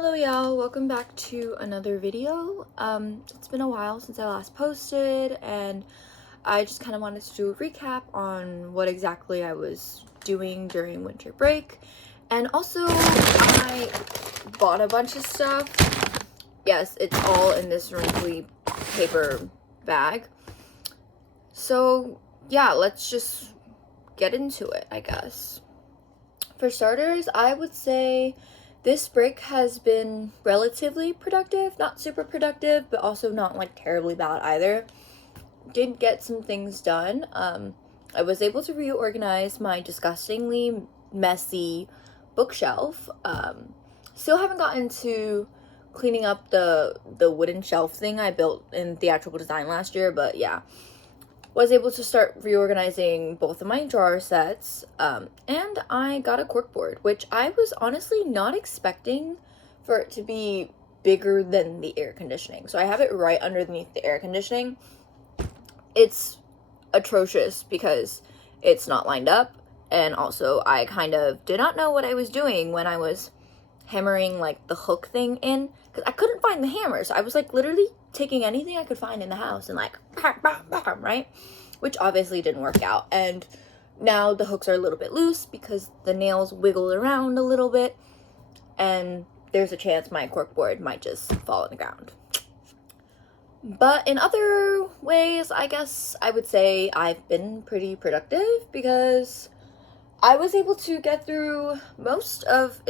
Hello y'all, welcome back to another video. It's been a while since I last posted and I just kind of wanted to do a recap on what exactly I was doing during winter break. And also I bought a bunch of stuff. Yes, it's all in this wrinkly paper bag. So yeah, let's just get into it, I guess. For starters, I would say this break has been relatively productive, not super productive, but also not like terribly bad either. Did get some things done. I was able to reorganize my disgustingly messy bookshelf. Still haven't gotten to cleaning up the wooden shelf thing I built in theatrical design last year, but yeah. Was able to start reorganizing both of my drawer sets, and I got a corkboard, which I was honestly not expecting for it to be bigger than the air conditioning. So I have it right underneath the air conditioning. It's atrocious because it's not lined up, and also I kind of did not know what I was doing when I was hammering like the hook thing in, because I couldn't find the hammer. So I was like literally taking anything I could find in the house and like bam, bam, bam, right? Which obviously didn't work out. And now the hooks are a little bit loose because the nails wiggle around a little bit, and there's a chance my corkboard might just fall on the ground. But in other ways, I guess I would say I've been pretty productive because I was able to get through most of,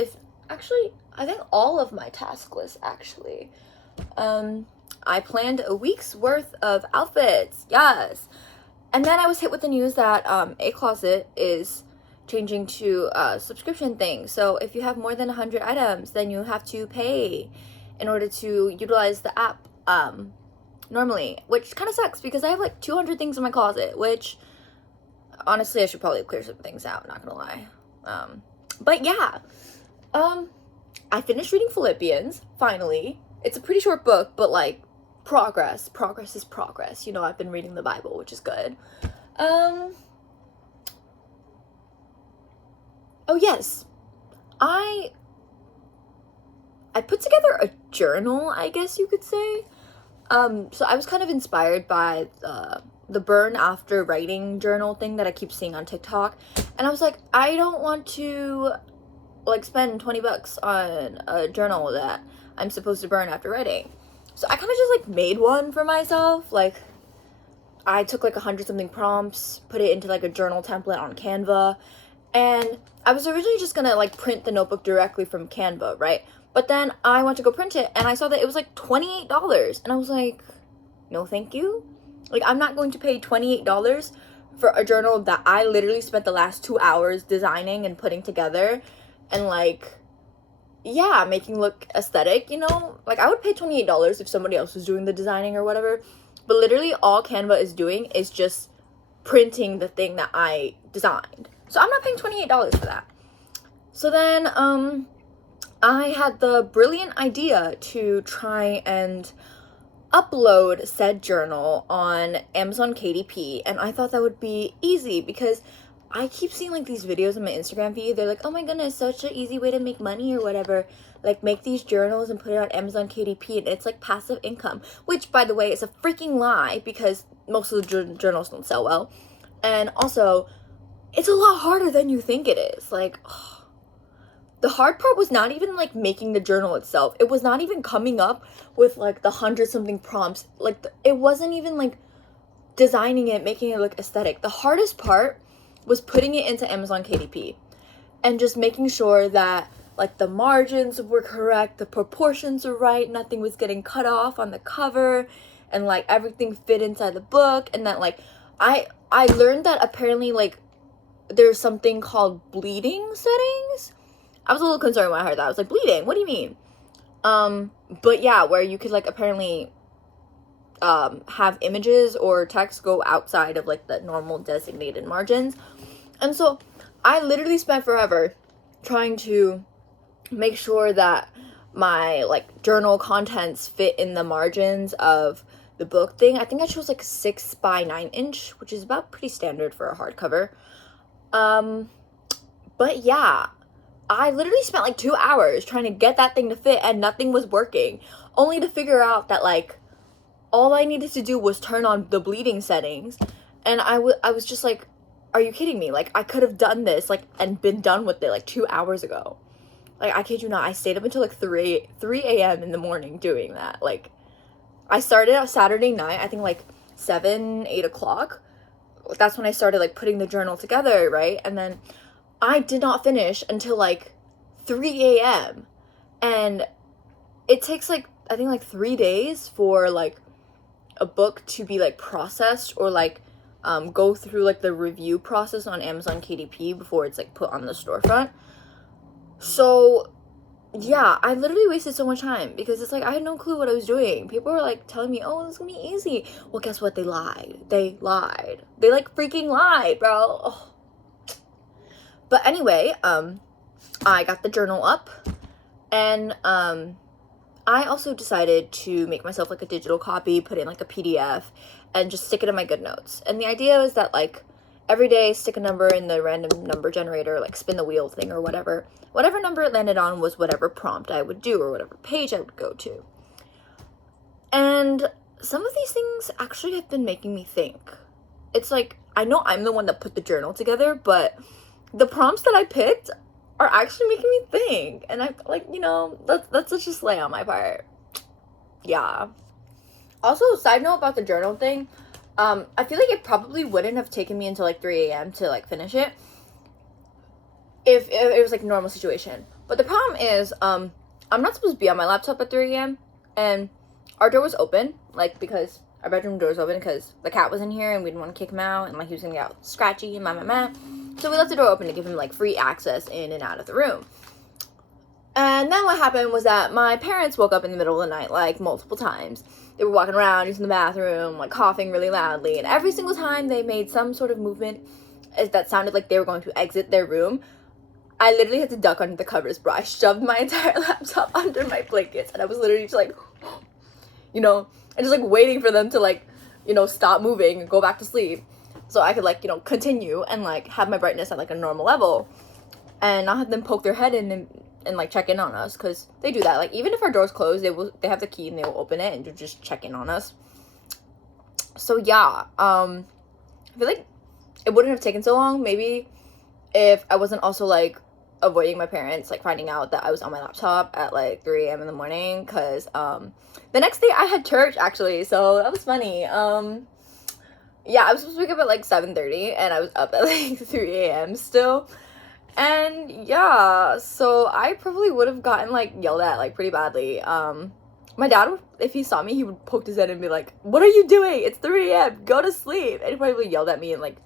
I think all of my task list actually. I planned a week's worth of outfits, yes. And then I was hit with the news that A Closet is changing to a subscription thing. So if you have more than 100 items, then you have to pay in order to utilize the app normally, which kind of sucks because I have like 200 things in my closet, which honestly I should probably clear some things out, not gonna lie. But yeah, I finished reading Philippians, finally. It's a pretty short book, but like, progress is progress. You know, I've been reading the Bible, which is good. Oh yes, I put together a journal, I guess you could say. So I was kind of inspired by the burn after writing journal thing that I keep seeing on TikTok, and I was like, I don't want to like spend 20 bucks on a journal that I'm supposed to burn after writing. So I kind of just like made one for myself. Like I took like 100 something prompts, put it into like a journal template on Canva, and I was originally just gonna like print the notebook directly from Canva, right? But then I went to go print it and I saw that it was like $28, and I was like, no thank you. Like, I'm not going to pay $28 for a journal that I literally spent the last 2 hours designing and putting together and like, yeah, making look aesthetic, you know? Like, I would pay $28 if somebody else was doing the designing or whatever, but literally all Canva is doing is just printing the thing that I designed. So I'm not paying $28 for that. So then I had the brilliant idea to try and upload said journal on Amazon KDP, and I thought that would be easy because I keep seeing like these videos on my Instagram feed. They're like, oh my goodness, such an easy way to make money or whatever. Like, make these journals and put it on Amazon KDP and it's like passive income, which by the way is a freaking lie because most of the journals don't sell well. And also, it's a lot harder than you think it is. Like, the hard part was not even like making the journal itself. It was not even coming up with like the 100 something prompts. Like, it wasn't even like designing it, making it look aesthetic. The hardest part was putting it into Amazon KDP and just making sure that like the margins were correct, the proportions were right, nothing was getting cut off on the cover, and like everything fit inside the book. And that like I learned that apparently like there's something called bleeding settings. I was a little concerned when I heard that. I was like, bleeding? What do you mean? But yeah, where you could like apparently have images or text go outside of like the normal designated margins. And so I literally spent forever trying to make sure that my like journal contents fit in the margins of the book thing. I think I chose like 6 by 9 inch, which is about pretty standard for a hardcover. But yeah, I literally spent like 2 hours trying to get that thing to fit and nothing was working, only to figure out that like all I needed to do was turn on the bleeding settings. And I was just like, are you kidding me? Like, I could have done this like and been done with it like 2 hours ago. Like, I kid you not, I stayed up until like 3 a.m. in the morning doing that. Like, I started on Saturday night, I think like 7, 8 o'clock. That's when I started like putting the journal together, right? And then I did not finish until like 3 a.m. And it takes like, I think like 3 days for like a book to be like processed or like go through like the review process on Amazon KDP before it's like put on the storefront. So yeah, I literally wasted so much time because it's like I had no clue what I was doing. People were like telling me, oh, this is gonna be easy. Well, guess what? They lied. They like freaking lied, bro. Oh. But anyway, I got the journal up, and I also decided to make myself like a digital copy, put in like a PDF, and just stick it in my GoodNotes. And the idea was that like every day stick a number in the random number generator, like spin the wheel thing or whatever. Whatever number it landed on was whatever prompt I would do or whatever page I would go to. And some of these things actually have been making me think. It's like, I know I'm the one that put the journal together, but the prompts that I picked are actually making me think. And I like, you know, that's such a slay on my part. Yeah. Also, side note about the journal thing, I feel like it probably wouldn't have taken me until like 3 a.m. to like finish it if it was like a normal situation. But the problem is, I'm not supposed to be on my laptop at 3 a.m. and our door was open, like because our bedroom door was open because the cat was in here and we didn't want to kick him out and like he was gonna get out scratchy and meh. So we left the door open to give him like free access in and out of the room. And then what happened was that my parents woke up in the middle of the night like multiple times. They were walking around using the bathroom, like coughing really loudly, and every single time they made some sort of movement that sounded like they were going to exit their room, I literally had to duck under the covers, bro. I shoved my entire laptop under my blankets and I was literally just like, you know, and just like waiting for them to like, you know, stop moving and go back to sleep so I could like, you know, continue and like have my brightness at like a normal level and not have them poke their head in and like check in on us, because they do that. Like even if our door's closed, they have the key and they will open it and just check in on us. So yeah, I feel like it wouldn't have taken so long maybe if I wasn't also like avoiding my parents like finding out that I was on my laptop at like 3 a.m. in the morning, because the next day I had church actually, so that was funny. Yeah, I was supposed to wake up at like 7:30 and I was up at like 3 a.m. still. And yeah, so I probably would have gotten like yelled at like pretty badly. My dad, if he saw me, he would poke his head and be like, what are you doing? It's 3 a.m. Go to sleep. And he probably yelled at me and like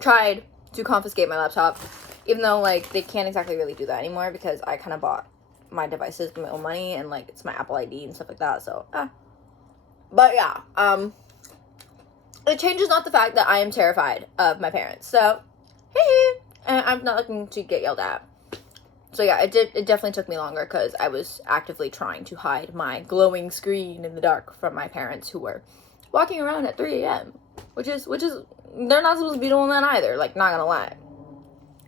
tried to confiscate my laptop, even though like they can't exactly really do that anymore because I kind of bought my devices with my own money and like it's my Apple ID and stuff like that. So but yeah, it changes not the fact that I am terrified of my parents. So and I'm not looking to get yelled at. So yeah, it definitely took me longer because I was actively trying to hide my glowing screen in the dark from my parents, who were walking around at 3 a.m. which is they're not supposed to be doing that either, like, not gonna lie.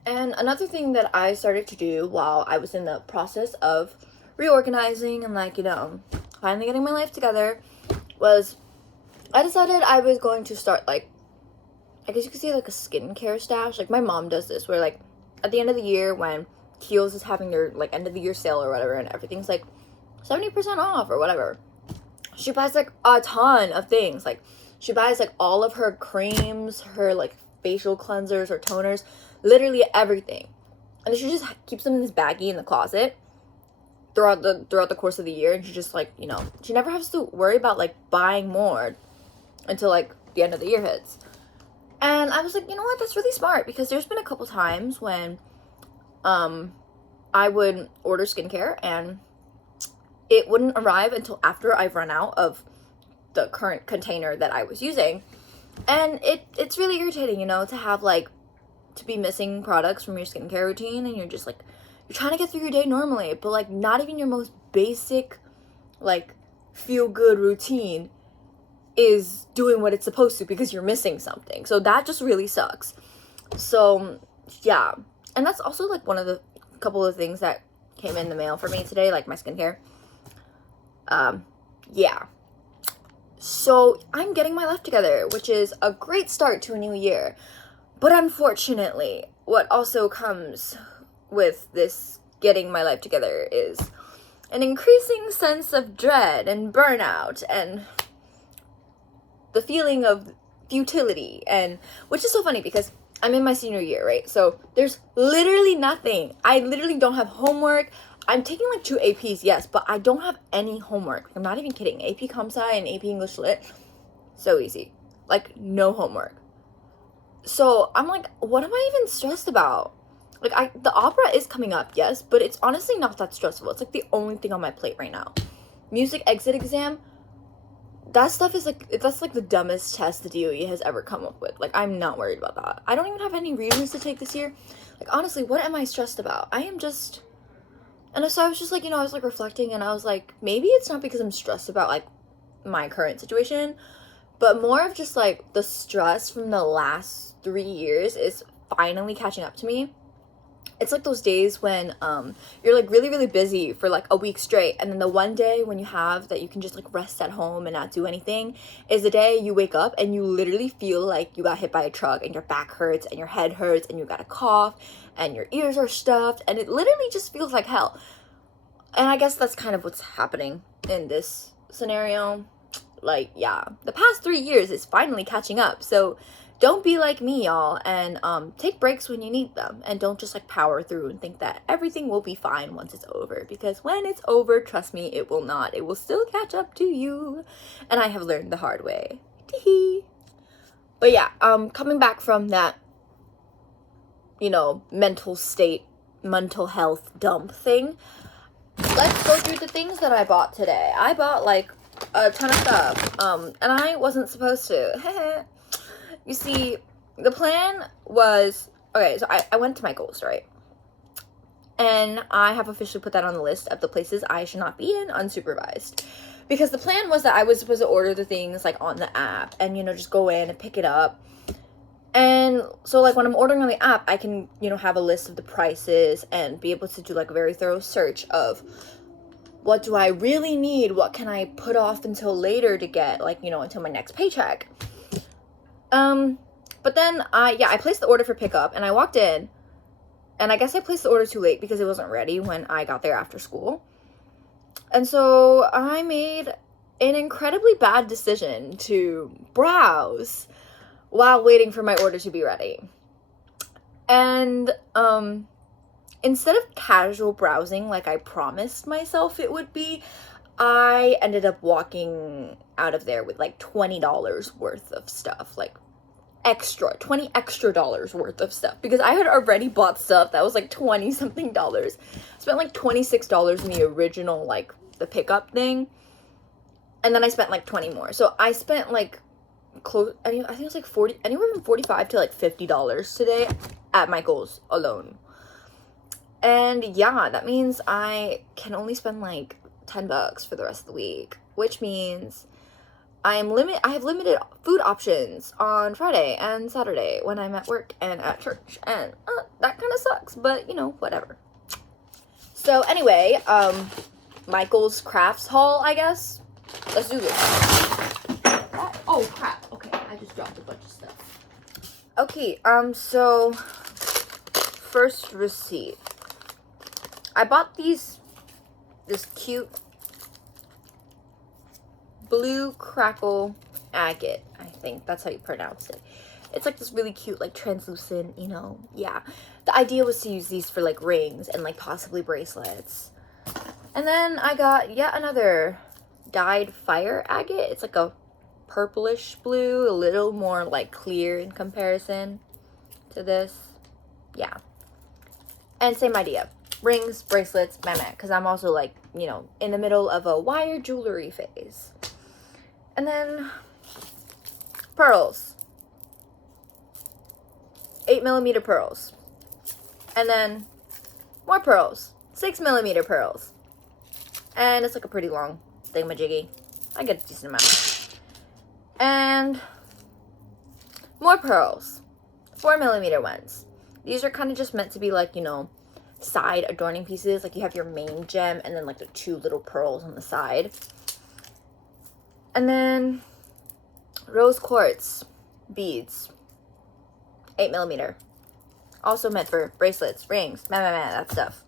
And another thing that I started to do while I was in the process of reorganizing and like, you know, finally getting my life together was I decided I was going to start like, I guess you could say like a skincare stash. Like my mom does this where like at the end of the year when Kiehl's is having their like end of the year sale or whatever and everything's like 70% off or whatever, she buys like a ton of things. Like she buys like all of her creams, her like facial cleansers or toners, literally everything. And she just keeps them in this baggie in the closet throughout the course of the year, and she just like, you know, she never has to worry about like buying more until like the end of the year hits. And I was like, you know what, that's really smart, because there's been a couple times when I would order skincare and it wouldn't arrive until after I've run out of the current container that I was using. And it's really irritating, you know, to have like to be missing products from your skincare routine, and you're just like, you're trying to get through your day normally, but like not even your most basic like feel good routine is doing what it's supposed to because you're missing something. So that just really sucks. So yeah, and that's also like one of the couple of things that came in the mail for me today, like my skincare. Yeah. So I'm getting my life together, which is a great start to a new year. But unfortunately, what also comes with this getting my life together is an increasing sense of dread and burnout and the feeling of futility, and which is so funny because I'm in my senior year, right? So there's literally nothing. I literally don't have homework. I'm taking like 2 APs, yes, but I don't have any homework. I'm not even kidding. AP Comp Sci and AP English Lit, so easy. Like, no homework. So I'm like, what am I even stressed about? Like, the opera is coming up, yes, but it's honestly not that stressful. It's like the only thing on my plate right now. Music exit exam, that stuff is like, that's like the dumbest test the DOE has ever come up with. Like, I'm not worried about that. I don't even have any reasons to take this year. Like, honestly, what am I stressed about? I am just, and so I was just like, you know, I was like reflecting, and I was like, maybe it's not because I'm stressed about like my current situation, but more of just like the stress from the last 3 years is finally catching up to me. It's like those days when you're like really, really busy for like a week straight, and then the one day when you have that you can just like rest at home and not do anything is the day you wake up and you literally feel like you got hit by a truck and your back hurts and your head hurts and you got a cough and your ears are stuffed and it literally just feels like hell. And I guess that's kind of what's happening in this scenario. Like, yeah, the past 3 years is finally catching up, so don't be like me, y'all, and take breaks when you need them, and don't just like power through and think that everything will be fine once it's over, because when it's over, trust me, it will not. It will still catch up to you, and I have learned the hard way. Tee-hee. But yeah, coming back from that, you know, mental state, mental health dump thing, let's go through the things that I bought today. I bought like a ton of stuff, and I wasn't supposed to. You see, the plan was, okay, so I went to Michael's, right? And I have officially put that on the list of the places I should not be in unsupervised. Because the plan was that I was supposed to order the things, like, on the app and, you know, just go in and pick it up. And so, like, when I'm ordering on the app, I can, you know, have a list of the prices and be able to do, like, a very thorough search of what do I really need? What can I put off until later to get, like, you know, until my next paycheck? But then I placed the order for pickup and I walked in and I guess I placed the order too late because it wasn't ready when I got there after school. And so I made an incredibly bad decision to browse while waiting for my order to be ready. And, instead of casual browsing like I promised myself it would be, I ended up walking out of there with like $20 worth of stuff, like $20 extra worth of stuff, because I had already bought stuff that was like 20 something dollars. Spent like $26 in the original, like the pickup thing, and then I spent like 20 more. So I spent like I think it was like 40, anywhere from $45 to like $50 today at Michael's alone. And yeah, that means I can only spend like $10 for the rest of the week, which means I have limited food options on Friday and Saturday when I'm at work and at church, and that kind of sucks, but you know, whatever. So anyway, Michael's crafts haul, I guess. Let's do this. Oh crap, okay, I just dropped a bunch of stuff. Okay, so first receipt. I bought this cute blue crackle agate. I think that's how you pronounce it. It's like this really cute, like translucent, you know, yeah. The idea was to use these for like rings and like possibly bracelets. And then I got yet another dyed fire agate. It's like a purplish blue, a little more like clear in comparison to this. Yeah. And same idea. Rings, bracelets, meh, because I'm also like, you know, in the middle of a wire jewelry phase. And then pearls. 8mm pearls. And then more pearls. 6mm pearls. And it's like a pretty long thingamajiggy. I get a decent amount. And more pearls. 4mm ones. These are kind of just meant to be like, you know, side adorning pieces. Like you have your main gem and then like the 2 little pearls on the side. And then rose quartz beads, 8mm. Also meant for bracelets, rings, that stuff.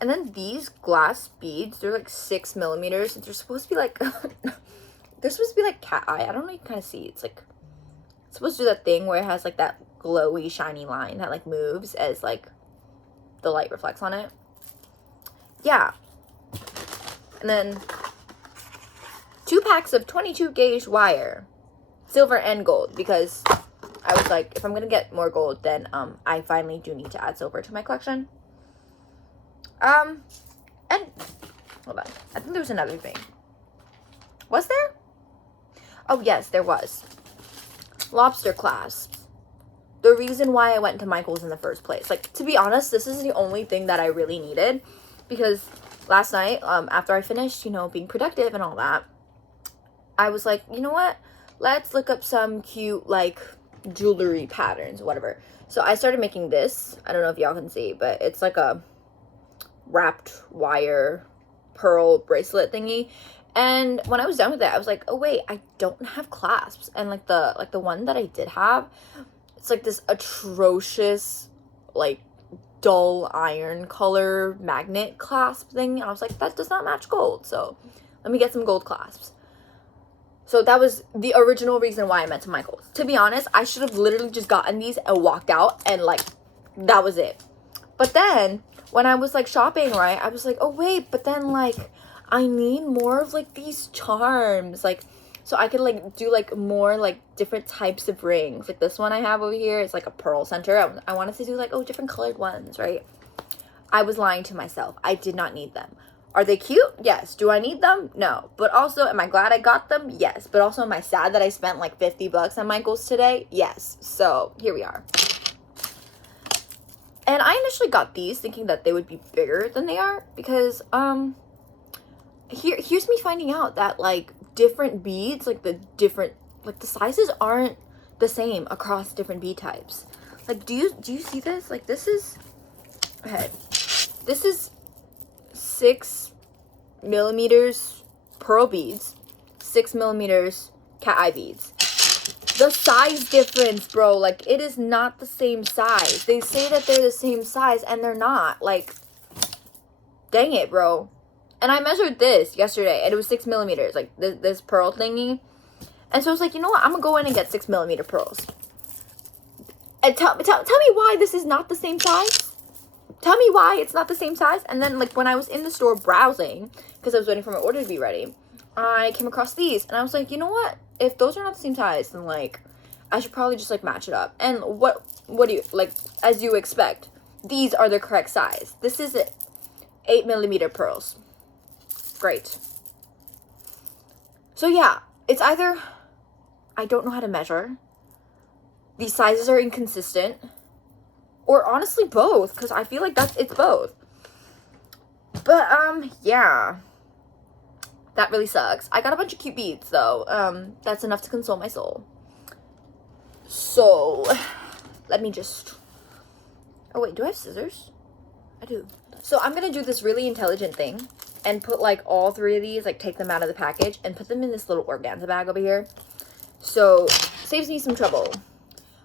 And then these glass beads, they're like 6mm. They're supposed to be like, they're supposed to be like cat eye. I don't know, you can kind of see. It's like, it's supposed to do that thing where it has like that glowy, shiny line that like moves as like the light reflects on it. Yeah. And then 2 packs of 22 gauge wire, silver and gold, because I was like, if I'm gonna get more gold, then I finally do need to add silver to my collection. And hold on, I think there was another thing. Was there? Oh yes, there was. Lobster clasps. The reason why I went to Michael's in the first place. Like, to be honest, this is the only thing that I really needed, because last night, after I finished, you know, being productive and all that, I was like, you know what? Let's look up some cute, like, jewelry patterns, whatever. So I started making this. I don't know if y'all can see, but it's like a wrapped wire pearl bracelet thingy. And when I was done with it, I was like, oh wait, I don't have clasps. And like the one that I did have, it's like this atrocious, like, dull iron color magnet clasp thing. And I was like, that does not match gold, so let me get some gold clasps. So that was the original reason why I went to Michael's. To be honest, I should have literally just gotten these and walked out, and like, that was it. But then when I was like shopping, right, I was like, oh wait, but then like I need more of like these charms, like, so I could like do like more like different types of rings. Like this one I have over here, it's like a pearl center. I wanted to do like, oh, different colored ones, right? I was lying to myself. I did not need them. Are they cute? Yes. Do I need them? No. But also, am I glad I got them? Yes. But also, am I sad that I spent like 50 bucks on Michael's today? Yes. So here we are. And I initially got these thinking that they would be bigger than they are, because here's me finding out that like different beads, like the sizes aren't the same across different bead types. Like, do you see this? Like, this is, okay, this is 6mm pearl beads, 6mm cat eye beads. The size difference, bro, like, it is not the same size. They say that they're the same size, and they're not. Like, dang it, bro. And I measured this yesterday, and it was 6mm, like, this pearl thingy. And so I was like, you know what? I'm gonna go in and get 6mm pearls. And tell me why this is not the same size. Tell me why it's not the same size. And then, like, when I was in the store browsing, because I was waiting for my order to be ready, I came across these, and I was like, you know what? If those are not the same size, then, like, I should probably just, like, match it up. And what do you, like, as you expect, these are the correct size. This is it. 8mm pearls. Great. So, yeah, it's either I don't know how to measure, these sizes are inconsistent, or honestly both, because I feel like it's both. But, yeah. That really sucks. I got a bunch of cute beads, though. That's enough to console my soul. So, let me just... Oh, wait, do I have scissors? I do. So, I'm gonna do this really intelligent thing and put, like, all 3 of these, like, take them out of the package and put them in this little organza bag over here. So, saves me some trouble.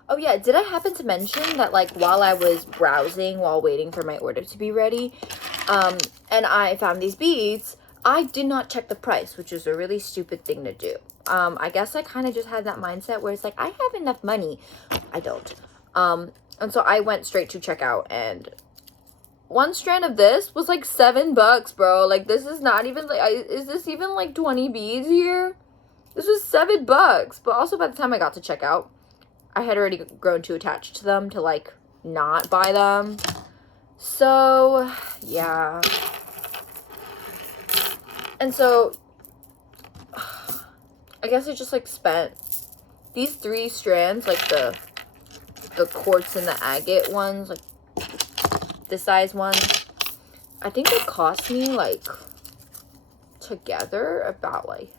Oh, yeah, did I happen to mention that, like, while I was browsing, while waiting for my order to be ready, and I found these beads, I did not check the price, which is a really stupid thing to do. I guess I kind of just had that mindset where it's like, I have enough money. I don't. And so I went straight to checkout, and one strand of this was like $7, bro. Like, this is not even, like, is this even like 20 beads here? This was $7. But also, by the time I got to checkout, I had already grown too attached to them to, like, not buy them. So, yeah. And so, I guess I just, like, spent these 3 strands, like, the quartz and the agate ones, like, this size ones. I think it cost me, like, together about, like,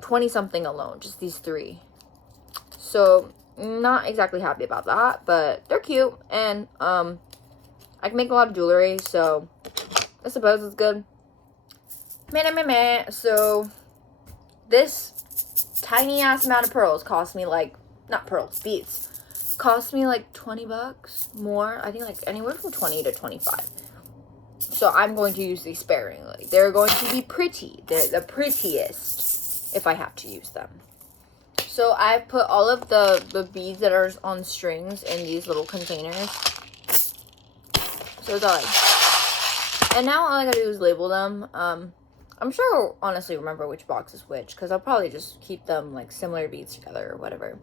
20 something alone, just these 3. So, Not exactly happy about that, but they're cute, and I can make a lot of jewelry, so I suppose it's good. Meh. So this tiny ass amount of pearls cost me like, not pearls, beads, cost me like 20 bucks more. I think like anywhere from 20 to 25. So I'm going to use these sparingly. They're going to be pretty. They're the prettiest if I have to use them. So I put all of the beads that are on strings in these little containers. So it's all like, and now all I gotta do is label them. I'm sure I'll honestly remember which box is which, because I'll probably just keep them like similar beads together or whatever.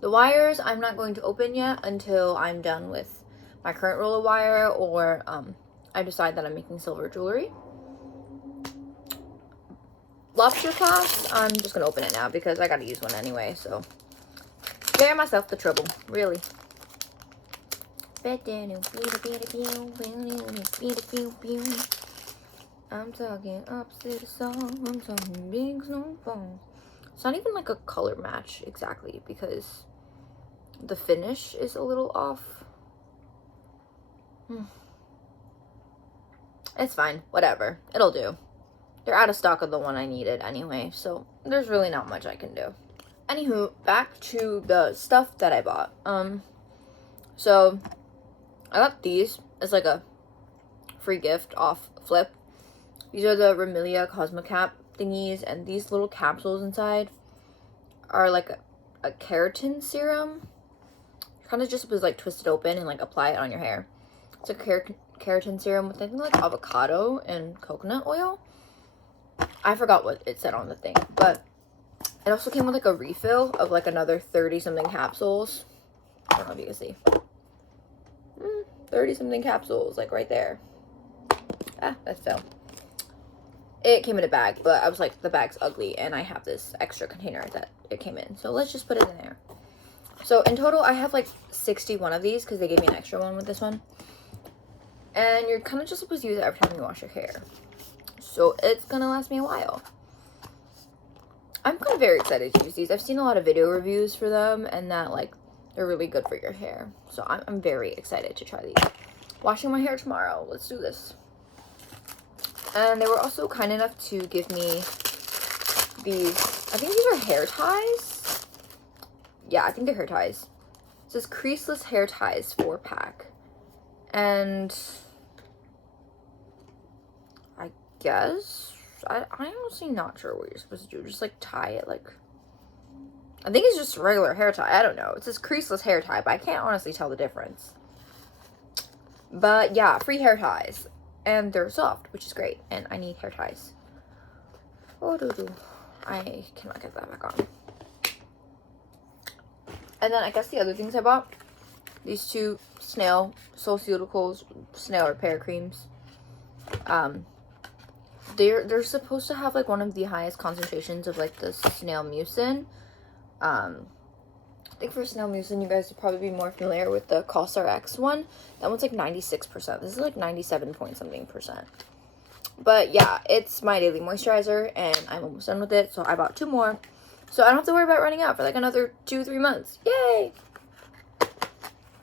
The wires I'm not going to open yet until I'm done with my current roll of wire, or I decide that I'm making silver jewelry. Lobster clasp, I'm just gonna open it now because I gotta use one anyway, so spare myself the trouble, really. I'm talking opposite song, I'm talking big snowfall. It's not even like a color match exactly because the finish is a little off. It's fine, whatever, it'll do. They're out of stock of the one I needed anyway, so there's really not much I can do. Anywho, back to the stuff that I bought. So I got these as like a free gift off Flip. These are the Remilia Cosmocap thingies, and these little capsules inside are like a keratin serum. Kind of just was like twisted open and like apply it on your hair. It's a keratin serum with I think like avocado and coconut oil. I forgot what it said on the thing, but it also came with like a refill of like another 30 something capsules. I don't know if you can see. 30 something capsules, like right there. Ah, that fell. It came in a bag, but I was like, the bag's ugly, and I have this extra container that it came in, so let's just put it in there. So in total, I have like 61 of these because they gave me an extra one with this one. And you're kind of just supposed to use it every time you wash your hair. So it's gonna last me a while. I'm kind of very excited to use these. I've seen a lot of video reviews for them and that like they're really good for your hair. So I'm very excited to try these. Washing my hair tomorrow. Let's do this. And they were also kind enough to give me these, I think these are hair ties. Yeah, I think they're hair ties. It says creaseless hair ties 4-pack. And I guess I'm honestly not sure what you're supposed to do. Just like tie it, like I think it's just a regular hair tie. I don't know. It says creaseless hair tie, but I can't honestly tell the difference. But yeah, free hair ties, and they're soft, which is great. And I need hair ties. I cannot get that back on. And then I guess the other things I bought, these two snail SoulCeuticals snail repair creams. They're supposed to have like one of the highest concentrations of like the snail mucin. I think for snail mucin, you guys would probably be more familiar with the CosRX one. That one's like 96%. This is like 97 point something percent. But yeah, it's my daily moisturizer, and I'm almost done with it. So I bought 2 more, so I don't have to worry about running out for like another 2-3 months. Yay!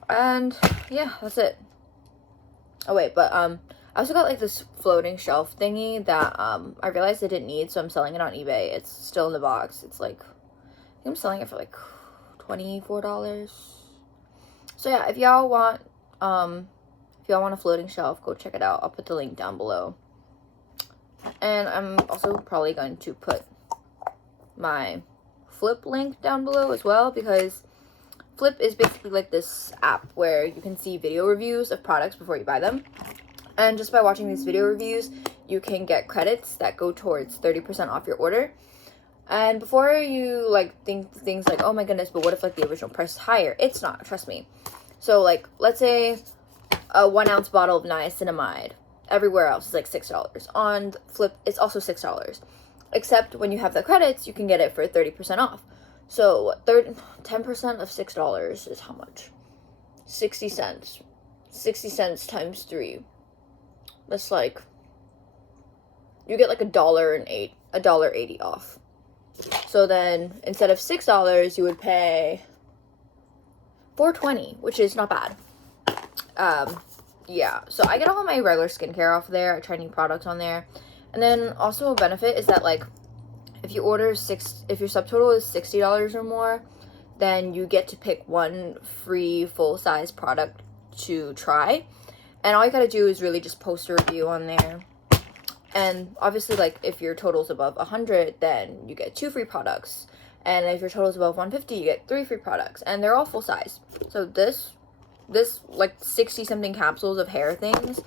And yeah, that's it. Oh wait, but I also got like this floating shelf thingy that I realized I didn't need, so I'm selling it on eBay. It's still in the box. It's like, I think I'm selling it for like $24. So yeah, if y'all want a floating shelf, go check it out. I'll put the link down below. And I'm also probably going to put my Flip link down below as well, because Flip is basically like this app where you can see video reviews of products before you buy them. And just by watching these video reviews, you can get credits that go towards 30% off your order. And before you like think things like, oh my goodness, but what if like the original price is higher? It's not, trust me. So like, let's say a 1 ounce bottle of niacinamide everywhere else is like $6. On Flip, it's also $6. Except when you have the credits, you can get it for 30% off. So 10% of $6 is how much? 60 cents. 60 cents times 3. That's like, you get like $1.80 off. So then instead of $6, you would pay $4.20, which is not bad. Yeah, so I get all of my regular skincare off there. I try new products on there. And then also a benefit is that, like, if you order if your subtotal is $60 or more, then you get to pick one free full-size product to try. And all you gotta do is really just post a review on there. And obviously, like, if your total's above 100, then you get 2 free products. And if your total's above 150, you get 3 free products. And they're all full size. So this like 60 something capsules of hair things,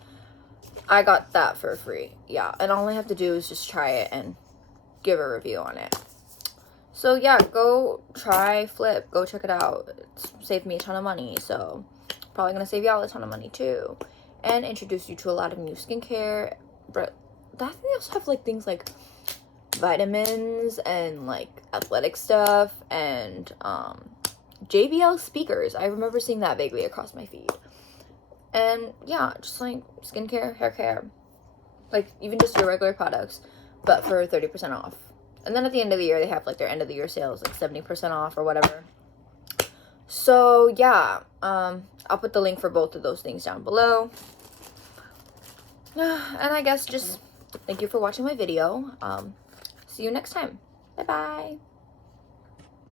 I got that for free. Yeah, and all I have to do is just try it and give a review on it. So yeah, go try Flip, go check it out. It's saved me a ton of money, so probably gonna save y'all a ton of money too, and introduce you to a lot of new skincare. But I think they also have like things like vitamins and like athletic stuff and JBL speakers. I remember seeing that vaguely across my feed. And yeah, just like skincare, hair care, like even just your regular products, but for 30% off. And then at the end of the year, they have like their end of the year sales, like 70% off or whatever. So yeah, I'll put the link for both of those things down below. And I guess just thank you for watching my video. See you next time. Bye bye.